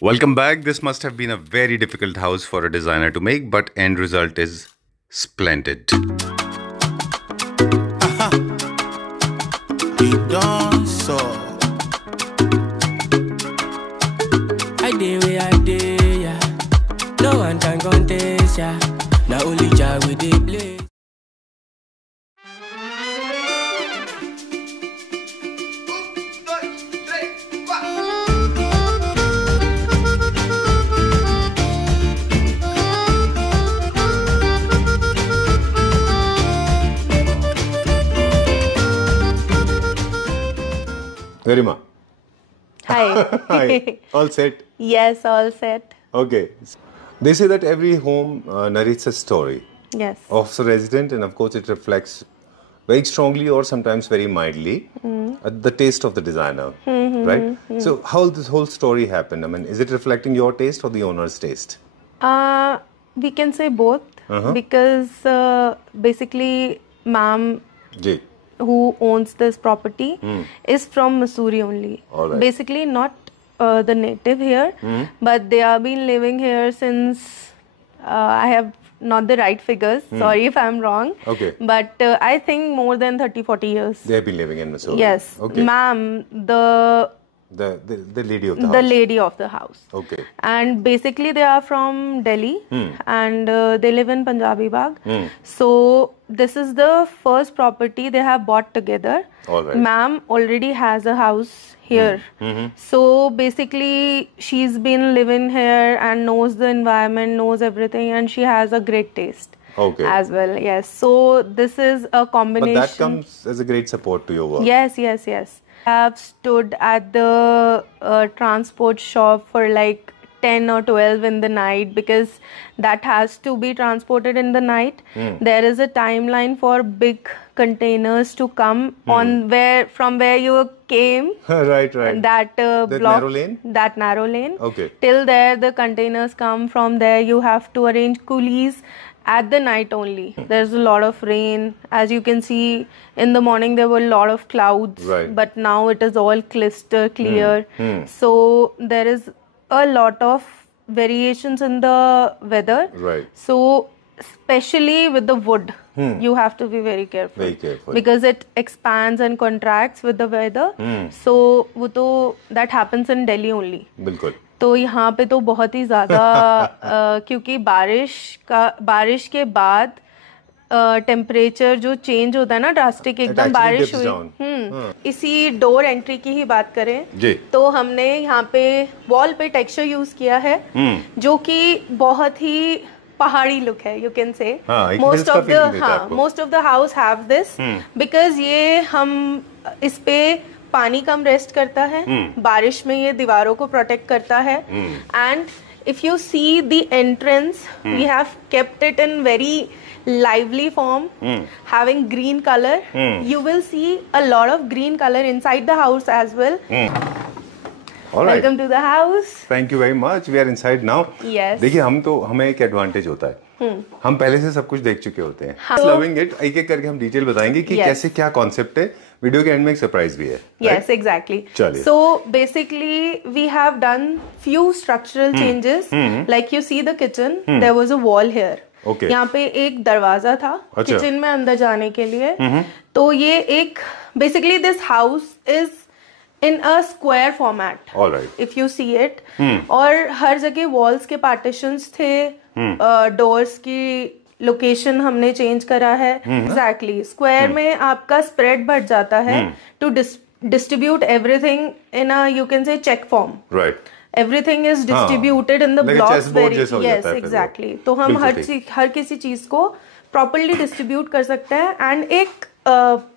Welcome back. This must have been a very difficult house for a designer to make, but end result is splendid. I did where I did, yeah. No one can contest, yeah. Now only Jah with the play. Garima. Hi. Hi. All set? Yes, all set. Okay. They say that every home narrates a story Yes. of the resident, and of course, it reflects very strongly or sometimes very mildly the taste of the designer, right? So, how will this whole story happen? I mean, is it reflecting your taste or the owner's taste? We can say both because basically, ma'am Ji. who owns this property is from Missouri only. All right. Basically, not the native here, but they have been living here since I have not the right figures. Sorry if I'm wrong. Okay. But I think more than 30-40 years. They have been living in Missouri. Yes. Okay. Ma'am, the lady of the house. the lady of the house. Okay. And basically they are from Delhi and they live in Punjabi Bagh. So this is the first property they have bought together. All right. Ma'am already has a house here. So basically she's been living here and knows the environment, knows everything, and she has a great taste. Okay. As well, yes. So this is a combination. But that comes as a great support to your work. Yes. I have stood at the transport shop for like 10 or 12 in the night because that has to be transported in the night. There is a timeline for big containers to come on from where you came. Right. That block, narrow lane? That narrow lane. Okay. Till there, the containers come. From there, you have to arrange coolies. At the night only, there's a lot of rain. As you can see, in the morning there were a lot of clouds, Right. but now it is all crystal clear. So there is a lot of variations in the weather. Right. So especially with the wood, you have to be very careful. Very careful. Because it expands and contracts with the weather. So that happens in Delhi only. बिल्कुल. तो यहाँ पे तो बहुत ही ज़्यादा क्योंकि बारिश के बाद टेम्परेचर जो चेंज होता है ना ड्रास्टिक एकदम बारिश हुई इसी डोर एंट्री की ही बात करें जी. तो हमने यहाँ पे वॉल पे टेक्सचर यूज किया है जो कि बहुत ही पहाड़ी लुक है यू कैन से most of the house have this because ये हम इस पे पानी कम रेस्ट करता है बारिश में ये दीवारों को प्रोटेक्ट करता है and if you see the entrance we have kept it in very lively form having green color you will see a lot of green color inside the house as well. All right. Welcome to the house. Thank you very much. We are inside now. Yes. देखिए हमें एक advantage होता है हम पहले से सब कुछ देख चुके होते हैं. Loving it. एक एक करके हम डिटेल बताएंगे कि कैसे क्या कॉन्सेप्ट है. वीडियो के एंड में एक सरप्राइज भी है. Yes, exactly. चलिए. So basically we have done few structural changes. Like you see the kitchen, there was a wall here. Okay. यहाँ पे एक दरवाजा था किचन में अंदर जाने के लिए. तो ये एक basically this house is in a square format. All right. If you see it. और हर जगह walls के partitions थे. doors की लोकेशन हमने चेंज करा है. एग्जैक्टली स्क्वायर में आपका स्प्रेड बढ़ जाता है to distribute everything in a you can say check form. Right. Everything is distributed in the blocks very. Yes exactly. तो हम हर किसी चीज को प्रॉपर्ली डिस्ट्रीब्यूट कर सकते हैं एंड एक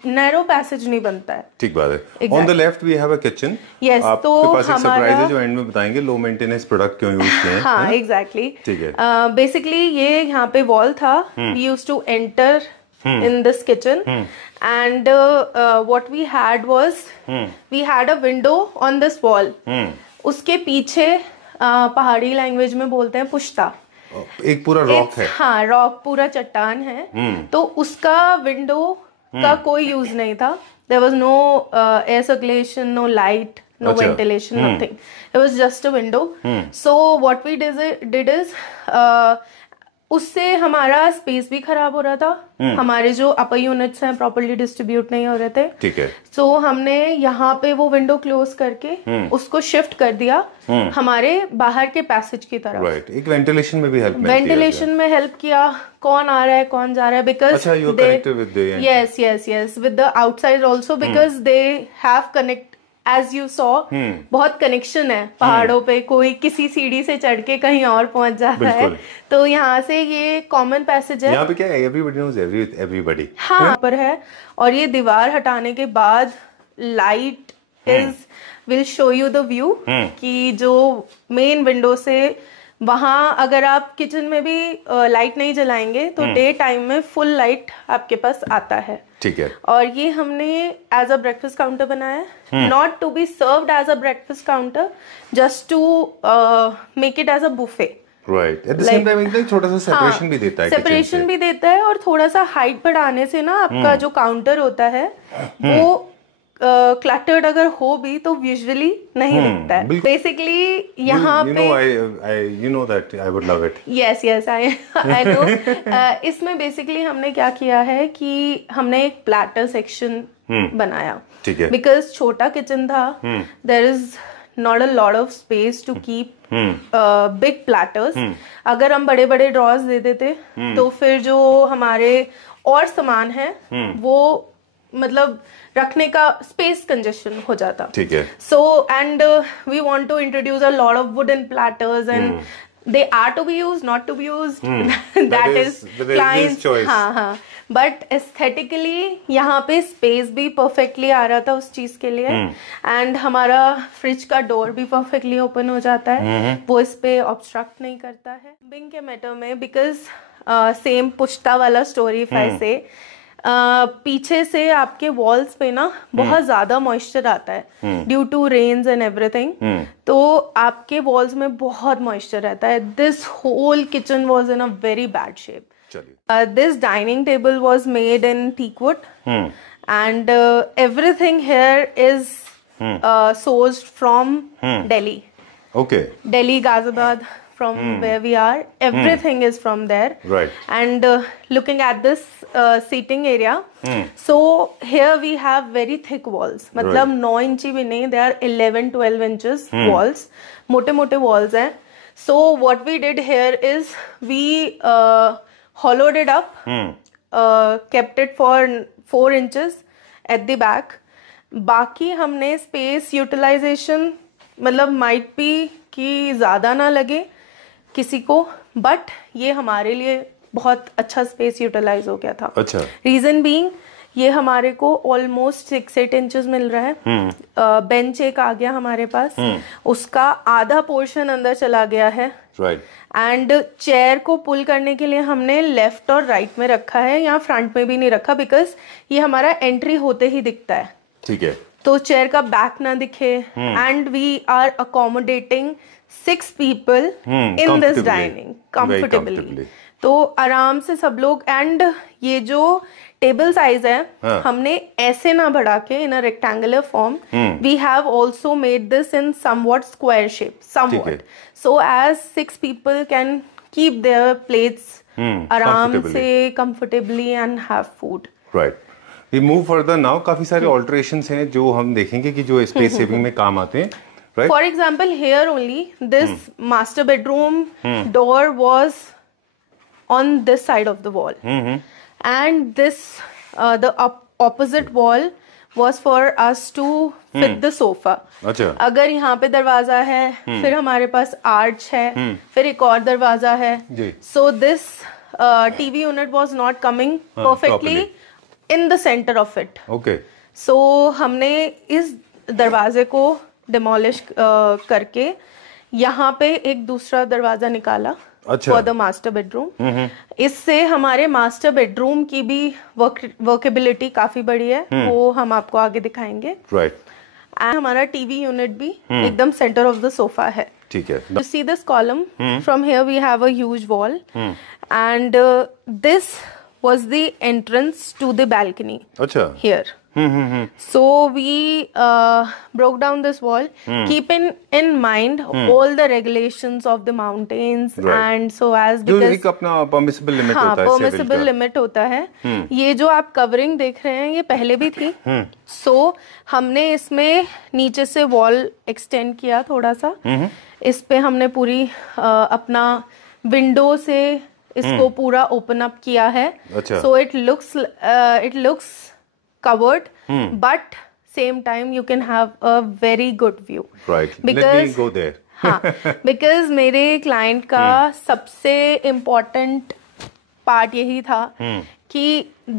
नैरो पैसेज नहीं बनता है. ठीक बात है. On the left we have a kitchen. Yes. तो पास एक सरप्राइज है जो एंड में बताएंगे. लो मेंटेनेंस प्रोडक्ट क्यों यूज किए हैं. हाँ एग्जैक्टली. ठीक है. बेसिकली ये यहाँ पे वॉल था. We used to enter in this kitchen and what we had was we had a window on this wall. उसके पीछे पहाड़ी लैंग्वेज में बोलते हैं पुश्ता. एक पूरा रॉक है. हाँ रॉक पूरा चट्टान है. तो उसका विंडो का कोई यूज नहीं था. There was no air circulation, no light, no ventilation, nothing. It was just a window. So what we did is उससे हमारा स्पेस भी खराब हो रहा था, हमारे जो अपर यूनिट्स हैं प्रॉपर्ली डिस्ट्रीब्यूट नहीं हो रहे थे. ठीक है. सो हमने यहाँ पे वो विंडो क्लोज करके उसको शिफ्ट कर दिया हमारे बाहर के पैसेज की तरफ. राइट. एक वेंटिलेशन में भी हेल्प किया. कौन आ रहा है कौन जा रहा है, बिकॉज अच्छा, you are connected with the yes with the outside also because they have connect. As you saw, बहुत कनेक्शन है पहाड़ों पे, कोई किसी सीढ़ी से चढ़ के कहीं और पहुंच जाता है, तो यहाँ से ये कॉमन पैसेज है. यहाँ पे क्या है, everybody knows everybody. हाँ पर है. और ये दीवार हटाने के बाद light will show you the view कि जो मेन विंडो से वहां अगर आप किचन में भी लाइट नहीं जलाएंगे तो डे टाइम में फुल लाइट आपके पास आता है. ठीक है. और ये हमने एज अ ब्रेकफास्ट काउंटर बनाया है, not to be served as a breakfast counter, just to make it as a buffet. Right. At the same time एक छोटा सा सेपरेशन भी देता है, सेपरेशन भी देता है, और थोड़ा सा हाइट बढ़ाने से ना आपका जो काउंटर होता है वो क्लटर्ड अगर हो भी तो विजुअली नहीं दिखता है. बेसिकली यहाँ पे you know that I would love it. yes I know. इसमें बेसिकली हमने क्या किया है कि हमने एक प्लैटर सेक्शन बनाया. ठीक है. बिकॉज छोटा किचन था, there is not a lot of space to keep big platters. अगर हम बड़े बड़े ड्रॉर्स दे देते तो फिर जो हमारे और सामान है वो मतलब रखने का स्पेस कंजेशन हो जाता. ठीक है. So and we want to introduce a lot of wooden platters and they are to be used, not to be used, that is clients choice. हाँ. बट एस्थेटिकली यहाँ पे स्पेस भी परफेक्टली आ रहा था उस चीज के लिए, एंड हमारा फ्रिज का डोर भी परफेक्टली ओपन हो जाता है, वो इस पे ऑब्स्ट्रक्ट नहीं करता है. बिंग के मैटर में बिकॉज सेम पुश्ता वाला स्टोरी से पीछे से आपके वॉल्स पे ना बहुत ज्यादा मॉइस्चर आता है due to rains and everything, तो आपके वॉल्स में बहुत मॉइस्चर रहता है. This whole kitchen was in a very bad shape. This dining table was made in teakwood, and everything here is sourced from Delhi. Okay. Delhi, Ghaziabad, from where we are, everything is from there. Right. And looking at this seating area, so here we have very thick walls. मतलब 9 इंची भी नहीं, they are 11-12 inches walls. मोटे मोटे walls हैं. So what we did here is we hollowed it up, kept it for 4 inches at the back. बाकी हमने space utilization मतलब might be कि ज़्यादा ना लगे किसी को, बट ये हमारे लिए बहुत अच्छा स्पेस यूटिलाइज हो गया था. अच्छा. रीजन बीइंग ये हमारे को ऑलमोस्ट 6-8 इंचेस मिल रहा है. बेंच एक आ गया हमारे पास, उसका आधा पोर्शन अंदर चला गया है. राइट. एंड चेयर को पुल करने के लिए हमने लेफ्ट और राइट में रखा है, यहाँ फ्रंट में भी नहीं रखा, बिकॉज ये हमारा एंट्री होते ही दिखता है. ठीक है. तो चेयर का बैक ना दिखे, and we are accommodating 6 people in this dining comfortably. तो आराम से सब लोग. एंड ये जो टेबल साइज है हमने ऐसे ना बढ़ा के in a rectangular form, we have also made this in somewhat square shape, somewhat, so as 6 people can keep their plates आराम से comfortably and have food. Right. We move further now. काफी सारे ऑल्टरेशंस हैं जो हम देखेंगे कि जो स्पेस सेविंग में काम आते हैं. Right? For example, here only this master bedroom door was on this side of the wall, and this the opposite wall was for us to fit the sofa. अच्छा. अगर यहाँ पे दरवाजा है, फिर हमारे पास आर्च है, फिर एक और दरवाजा है. So this TV unit was not coming perfectly in the center of it. Okay. So हमने इस दरवाजे को डिमोलिश करके यहाँ पे एक दूसरा दरवाजा निकाला फॉर द मास्टर बेडरूम. इससे हमारे मास्टर बेडरूम की भी वर्केबिलिटी काफी बड़ी है, वो हम आपको आगे दिखाएंगे. राइट. एंड हमारा टीवी यूनिट भी एकदम सेंटर ऑफ द सोफा है. ठीक है. You see this column? From here we have a huge wall, and this was the entrance to the balcony. अच्छा. Here. So we broke down this wall, keeping in mind all the regulations of the mountains, and so as जो because एक अपना permissible limit हाँ होता है civil permissible का। limit होता है। ये जो आप कवरिंग देख रहे हैं ये पहले भी थी। So हमने इसमें नीचे से वॉल एक्सटेंड किया थोड़ा सा, इस पे हमने पूरी अपना विंडो से इसको पूरा ओपन अप किया है। अच्छा। So it looks covered, but same time you can have a very good view. Right. Because Let me go there. हाँ, because मेरे क्लाइंट का सबसे इम्पोर्टेंट पार्ट यही था कि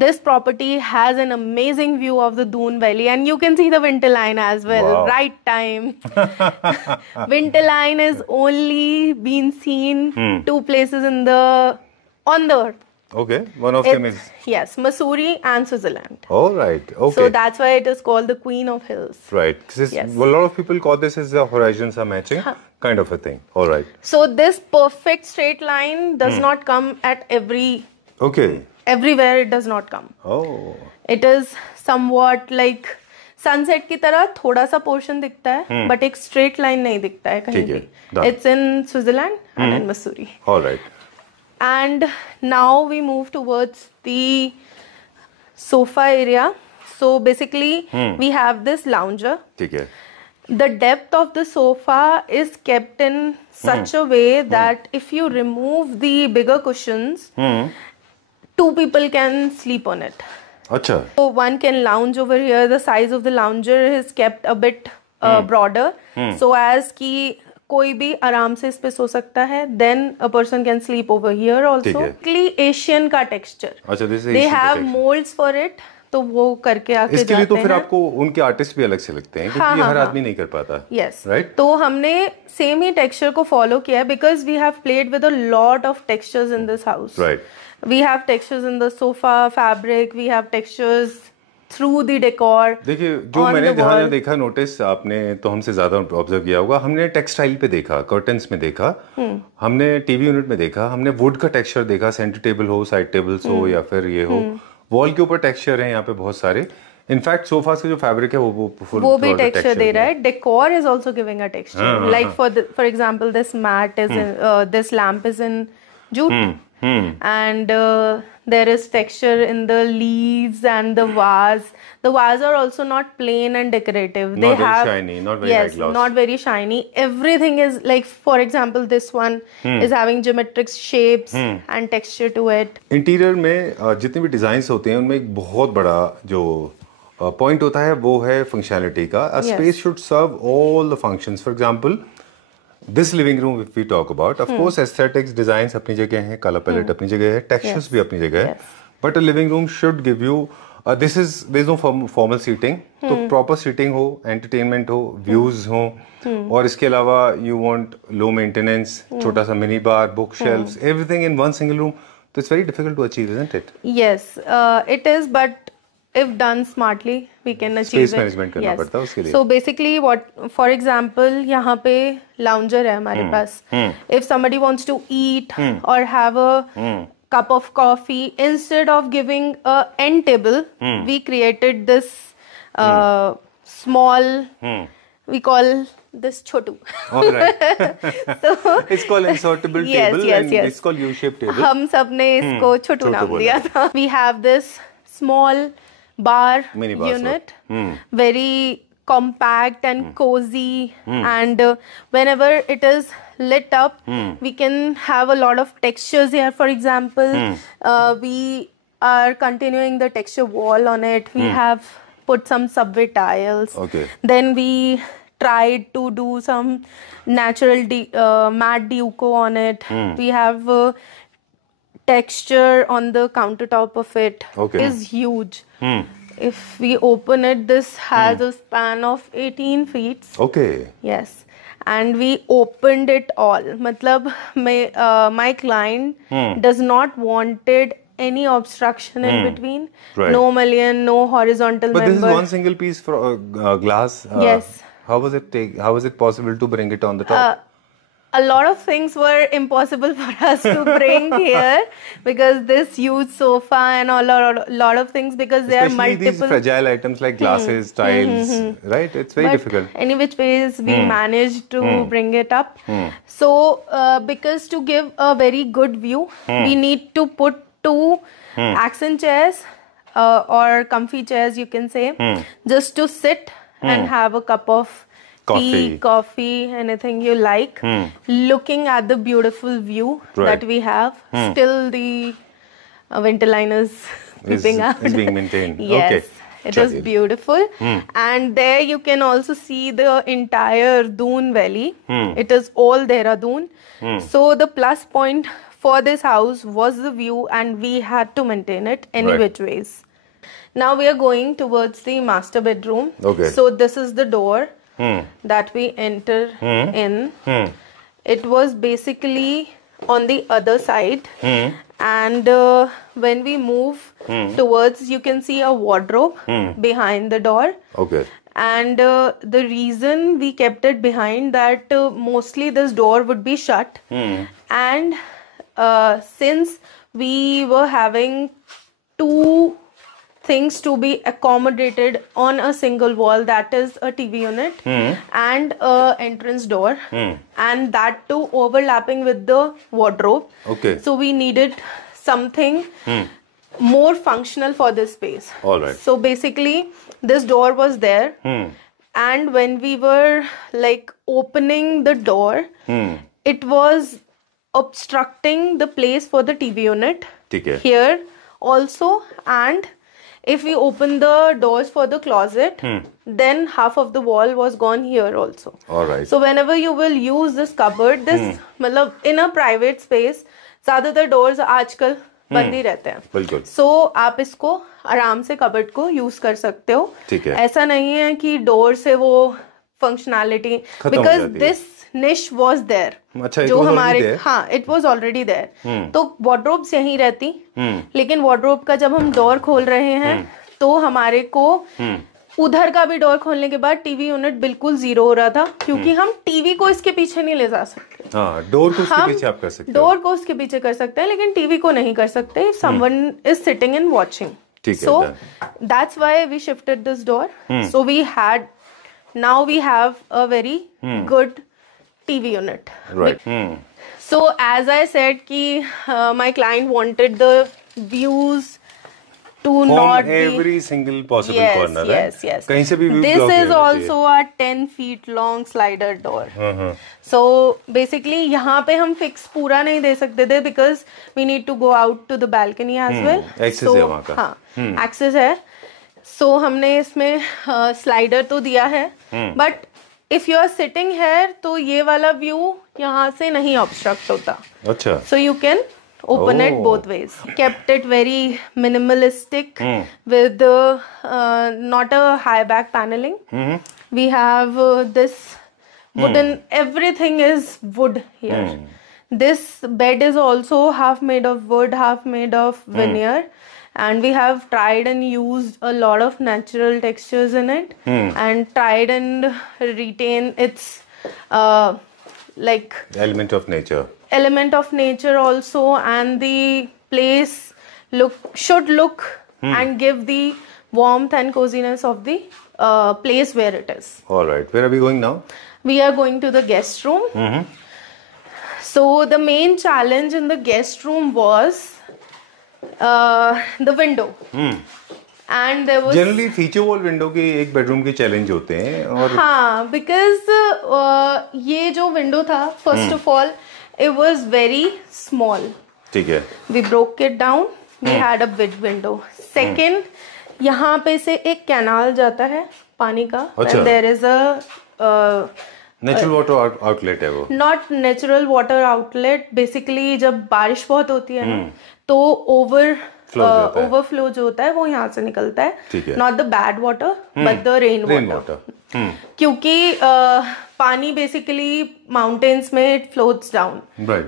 this property has an amazing view of the Doon Valley, and you can see the winter line as well. Wow. Right time. Winter line is only been seen two places on the earth. Okay, one of them is. Yes, Missouri and Switzerland. All right. Okay. So that's why it is called the Queen of Hills. Right. Yes. Yes. A lot of people call this as the horizons are matching, kind of a thing. All right. So this perfect straight line does not come at Okay. everywhere. It does not come. Oh. It is somewhat like sunset की तरह थोड़ा सा portion दिखता है, but एक straight line नहीं दिखता है कहीं ठीक है, भी। done. It's in Switzerland and in Mussoorie. All right. And now we move towards the sofa area. So basically we have this lounger. ठीक है. The depth of the sofa is kept in such a way that if you remove the bigger cushions, two people can sleep on it. अच्छा. So one can lounge over here. The size of the lounger is kept a bit broader, so as कि कोई भी आराम से इस पे सो सकता है। Then a person can sleep over here also. ठीक है। Basically Asian का texture. अच्छा, this is They Asian have texture. molds for it, तो वो करके आके इसके लिए तो जाते फिर हैं। आपको उनके आर्टिस्ट भी अलग से लगते हैं, क्योंकि हाँ, ये हाँ, हर हाँ। आदमी नहीं कर पाता। Yes. Right? तो हमने सेम ही टेक्सचर को फॉलो किया है, because we have played with a lot of textures in this house. Right. We have textures in the sofa fabric. We have textures through the decor. देखिए, जो on मैंने the जहाँ wall. देखा notice, आपने तो हमसे ज्यादा ऑब्जर्व किया होगा। हमने टेक्सटाइल पे देखा, कर्टन्स में देखा, हमने टीवी यूनिट में देखा, हमने वुड का टेक्सचर देखा, सेंटर टेबल हो, साइड टेबल्स हो, या फिर ये हो, वॉल के ऊपर टेक्सचर है यहाँ पे बहुत सारे। इनफैक्ट सोफा का जो फैब्रिक है वो फुल वो भी टेक्सचर दे रहा है। Decor is also giving a texture, like for example this mat is in this lamp is in jute, and there is texture in the leaves and the vase. The vase are also not plain and decorative. Not very shiny, not very high gloss. not very shiny. Everything is like, for example, this one is having geometric shapes and texture to it. Interior में जितने भी design होते हैं उनमें एक बहुत बड़ा जो पॉइंट होता है वो है फंक्शनैलिटी का। A space should serve all the functions. For example this living room if we talk about, of course aesthetics, designs अपनी जगह हैं, कलर पैलेट अपनी जगह है, टेक्सचर्स भी अपनी जगह है, but a living room should give you this is there is no formal seating, तो प्रॉपर सीटिंग हो, एंटरटेनमेंट हो, व्यूज हो, और इसके अलावा यू वांट लो मेंटेनेंस, छोटा सा mini bar, book shelves, everything in one single room. तो it's very difficult to achieve, isn't it? Yes, it is, but if done smartly, we can achieve Space it. management करना पड़ता है उसके लिए। So basically, what, for example, यहाँ पे lounger है हमारे पास. If somebody wants to eat or have a cup of coffee, instead of giving a end table, we created this small. We call this chotu. All right. So It's called insertable table, and it's called U-shaped table. हम सब ने इसको छोटू छोटू नाम बोला। दिया था। We have this small bar Mini bar unit, very compact and cozy, and whenever it is lit up, we can have a lot of textures here. For example, we are continuing the texture wall on it. We have put some subway tiles. Okay. Then we tried to do some natural matte deco on it. We have texture on the countertop of it. Okay. Is huge. If we open it, this has a span of 18 feet. Okay. Yes. And we opened it all. मतलब my client does not wanted any obstruction in between. Right. No mullion, no horizontal But member. this is one single piece for glass. Yes. How was it possible to bring it on the top? a lot of things were impossible for us to bring here because this huge sofa and a lot of things, because there are multiple these fragile items like glasses, tiles, right? It's very difficult. Any which ways we managed to bring it up. So because to give a very good view, we need to put 2 accent chairs or comfy chairs, you can say, just to sit and have a cup of tea, coffee, anything you like, looking at the beautiful view that we have. Still the winter line is peeping out. Is being maintained. Yes. Okay. It is beautiful. And there you can also see the entire Doon Valley. It is all Dehradun. So the plus point for this house was the view, and we had to maintain it any which ways. Now we are going towards the master bedroom. Okay. So this is the door that we enter in. It was basically on the other side, and when we move towards, you can see a wardrobe behind the door. Okay. And the reason we kept it behind that mostly this door would be shut, and since we were having 2 things to be accommodated on a single wall, that is a TV unit and a entrance door, and that too overlapping with the wardrobe. Okay. So we needed something more functional for this space. All right. So basically this door was there, and when we were like opening the door, it was obstructing the place for the TV unit here also, and if we open the doors for the closet, then half of the wall was gone here also. All right. So whenever you will use this cupboard, this मतलब in a private space, ज़्यादातर doors आजकल बंद ही रहते हैं. बिल्कुल. So आप इसको आराम से cupboard को use कर सकते हो. ठीक है. ऐसा नहीं है कि door से वो functionality, because this niche was there. अच्छा, जो हमारे it was already there. तो wardrobes यहीं रहती, लेकिन wardrobe का जब हम डोर खोल रहे हैं तो हमारे को उधर का भी डोर खोलने के बाद टीवी यूनिट बिल्कुल 0 हो रहा था, क्योंकि हम टीवी को इसके पीछे नहीं ले जा सकते. डोर को उसके पीछे आप कर सकते हो. डोर को उसके पीछे कर सकते हैं, लेकिन टीवी को नहीं कर सकते. Someone is sitting and watching. So that's why we shifted this door. So now we have a very good TV unit. Right. So as I said ki my client wanted the views to from not every single possible corner. Yes. कहीं से भी view this block is also a 10 feet long slider door. So basically यहाँ पे हम fix पूरा नहीं दे सकते थे, because we need to go out to the balcony as well. Access है वहाँ का. हाँ, access है. So हमने इसमें slider तो दिया है, but if you are sitting here, तो ये वाला view यहाँ से नहीं obstruct होता. अच्छा. So you can open it both ways. Kept it very minimalistic with not a high back paneling. We have this wooden, everything is wood here. This bed is also half made of wood, half made of veneer. And we have tried and used a lot of natural textures in it, and tried and retain its like element of nature also, and the place should look and give the warmth and coziness of the place where it is. All right. Where are we going now? We are going to the guest room. So the main challenge in the guest room was the window. And there was generally feature wall window के एक bedroom के challenge होते हैं. और हाँ, because ये जो window था, first of all, it was very small. ठीक है. We broke it down. We had a big window. Second, यहाँ पे से एक canal जाता है पानी का. अच्छा. And there is a natural water outlet है वो. Not natural water outlet. Basically जब बारिश बहुत होती है ना, तो ओवर ओवरफ्लो जो होता है वो यहाँ से निकलता है, not the bad water but the rain water, क्योंकि पानी बेसिकली माउंटेन्स में it floats down,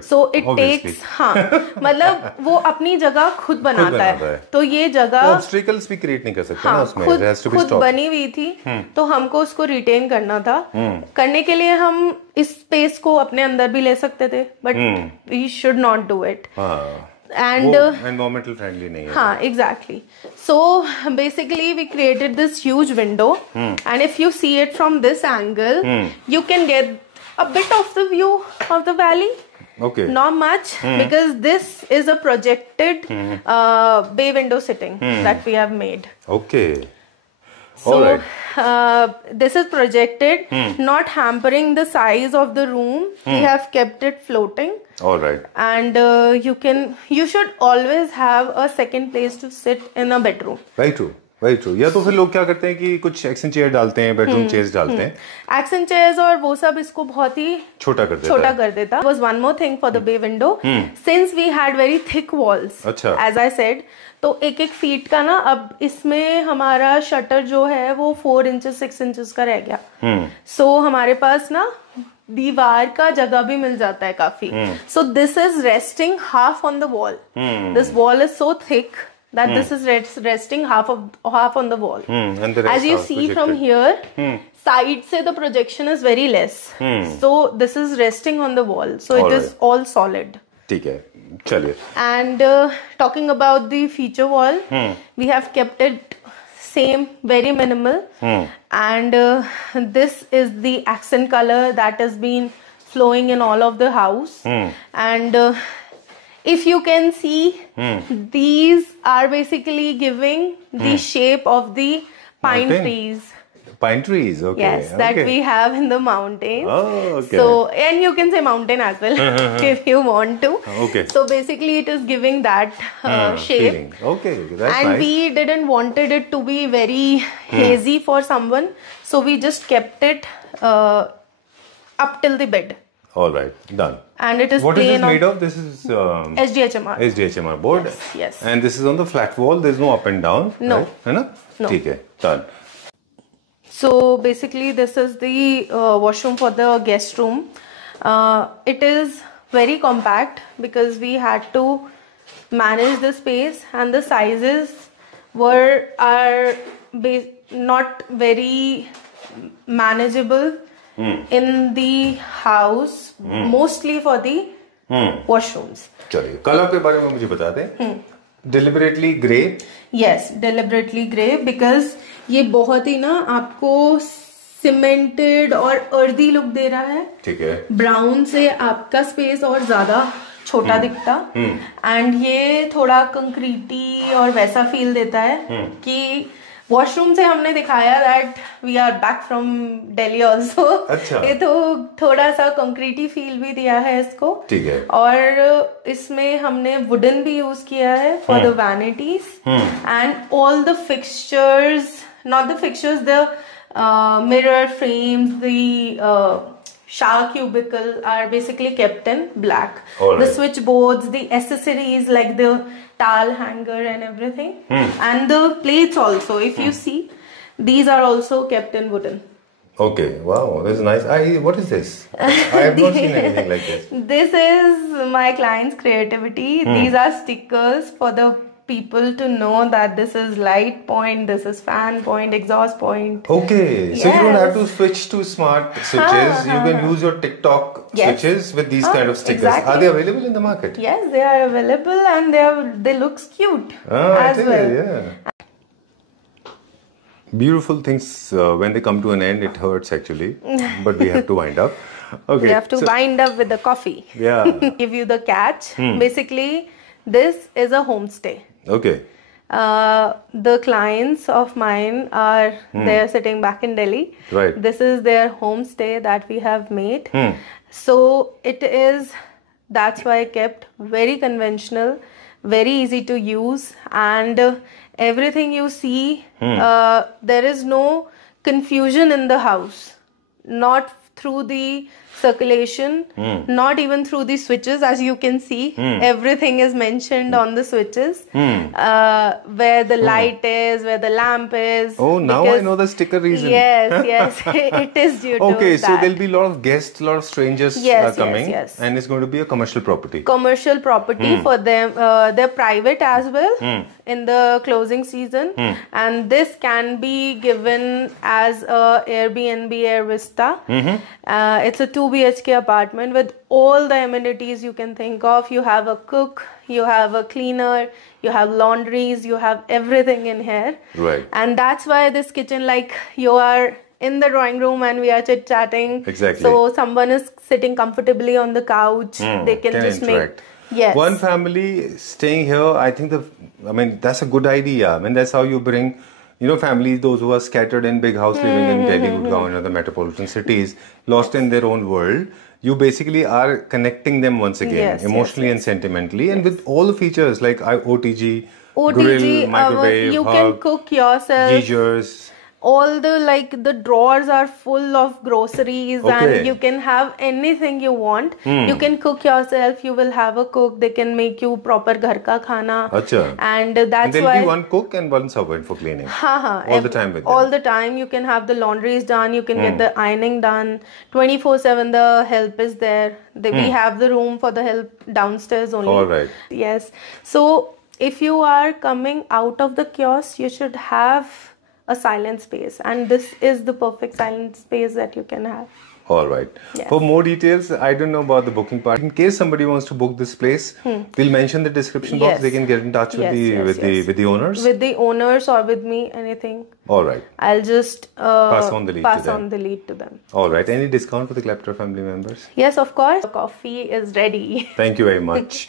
so it takes, हाँ मतलब वो अपनी जगह खुद बनाता है, तो ये जगह ऑब्स्टिकल्स भी क्रिएट नहीं कर सकते ना उसमें, खुद बनी हुई थी, तो हमको उसको रिटेन करना था। करने के लिए हम इस स्पेस को अपने अंदर भी ले सकते थे, but we should not do it, and environmental friendly नहीं है। हाँ, exactly. So basically we created this huge window, and if you see it from this angle, you can get a bit of the view of the valley. Okay. Not much, because this is a projected bay window sitting that we have made. Okay. So this is projected, not hampering the size of the room. We have kept it floating. All right. And you should always have a second place to sit in a bedroom. Very true. Very true. या तो फिर लोग क्या करते हैं कि कुछ action chair डालते हैं, बेडरूम चेयर्स डालते हैं, एक्शन चेयर्स और वो सब इसको बहुत ही छोटा कर देता was one more thing for the bay window, since we had very thick walls, अच्छा, as I said, तो एक फीट का ना, अब इसमें हमारा शटर जो है वो 4 इंचेस 6 इंचेस का रह गया, सो हमारे पास ना दीवार का जगह भी मिल जाता है काफी, so this is resting half on the wall, this wall is so thick that this is resting half on the wall, and the rest as you see projected from here, side se the projection is very less, so this is resting on the wall, so all it is all solid. ठीक है, चलिए. And talking about the feature wall, we have kept it same, very minimal, and this is the accent color that has been flowing in all of the house, and if you can see, these are basically giving the shape of the pine trees. Pine trees, okay. Yes, that we have in the mountains. Oh, okay. So, and you can say mountain as well if you want to. Okay. So basically, it is giving that shape. Feeling. Okay, that's and nice. We didn't wanted it to be very hazy for someone, so we just kept it up till the bed. All right, done. And it is what plain. What is this made of? This is SDHMR. SDHMR board. Yes. And this is on the flat wall. There is no up and down. No. Right? है ना? No. ठीक है, done. So basically, this is the washroom for the guest room. It is very compact because we had to manage the space, and the sizes are not very manageable in the house, mostly for the washrooms. चलिए, colour के बारे में मुझे बता दें. Deliberately grey. Yes, deliberately grey, because ये बहुत ही ना आपको सीमेंटेड और अर्दी लुक दे रहा है. ठीक है. ब्राउन से आपका स्पेस और ज्यादा छोटा दिखता, एंड ये थोड़ा कंक्रीटी और वैसा फील देता है कि वॉशरूम से हमने दिखाया that we are back from Delhi also. अच्छा. ये तो थोड़ा सा कंक्रीटी फील भी दिया है इसको. ठीक है. और इसमें हमने वुडन भी यूज किया है for the vanities, and all the fixtures, not the fixtures, the mirror frames, the shower cubicle are basically kept in black. Right. The switchboards, the accessories like the towel hanger and everything, and the plates also, if you see, these are also kept in wooden. Okay, wow, this is nice. What is this? I have not seen anything like this. This is my client's creativity. These are stickers for the people to know that this is light point, this is fan point, exhaust point. Okay, so you don't have to switch to smart switches. You can use your TikTok switches with these kind of stickers. Exactly. Are they available in the market? Yes, they are available, and they look cute as well. Yeah. Beautiful things, when they come to an end, it hurts actually, but we have to wind up. Okay. We have to wind up with the coffee. Yeah. Give you the catch. Basically, this is a homestay. Okay. The clients of mine are they're sitting back in Delhi. Right. This is their homestay that we have made. So it is, that's why I kept very conventional, very easy to use, and everything you see, there is no confusion in the house, not through the circulation, not even through the switches. As you can see, everything is mentioned on the switches, where the light is, where the lamp is. Oh, now I know the sticker reason. Yes, it is due to okay, that. so there'll be a lot of guests, a lot of strangers coming, yes. and it's going to be a commercial property. Commercial property for them. They're private as well in the closing season, and this can be given as a Airbnb Air Vista. It's a 2 BHK apartment with all the amenities you can think of. You have a cook, you have a cleaner, you have laundries, you have everything in here. Right. And that's why this kitchen, like you are in the drawing room and we are chit chatting. Exactly. So someone is sitting comfortably on the couch. They can just interact. make. Yes. One family staying here, I think that's a good idea. I mean, that's how you bring, families, those who are scattered in big house living in Delhi, Gurgaon and other metropolitan cities, lost in their own world. You basically are connecting them once again, emotionally and sentimentally, and with all the features like OTG, grill, microwave, you can cook yourself. Geysers. All the drawers are full of groceries, and you can have anything you want. You can cook yourself. You will have a cook. They can make you proper ghar ka khana. Achha. And that's and there'll why be one cook and one servant for cleaning. All the time with them. All the time. You can have the laundries done. You can get the ironing done. 24/7 the help is there. We have the room for the help downstairs only. All right. Yes. So if you are coming out of the kiosk, you should have a silent space, and this is the perfect silent space that you can have. All right. Yes. For more details, I don't know about the booking part. In case somebody wants to book this place, we'll mention the description box. They can get in touch with the owners. With the owners or with me, anything. All right. I'll just pass on the lead to them. All right. Any discount for the Kleptor family members? Yes, of course. Coffee is ready. Thank you very much.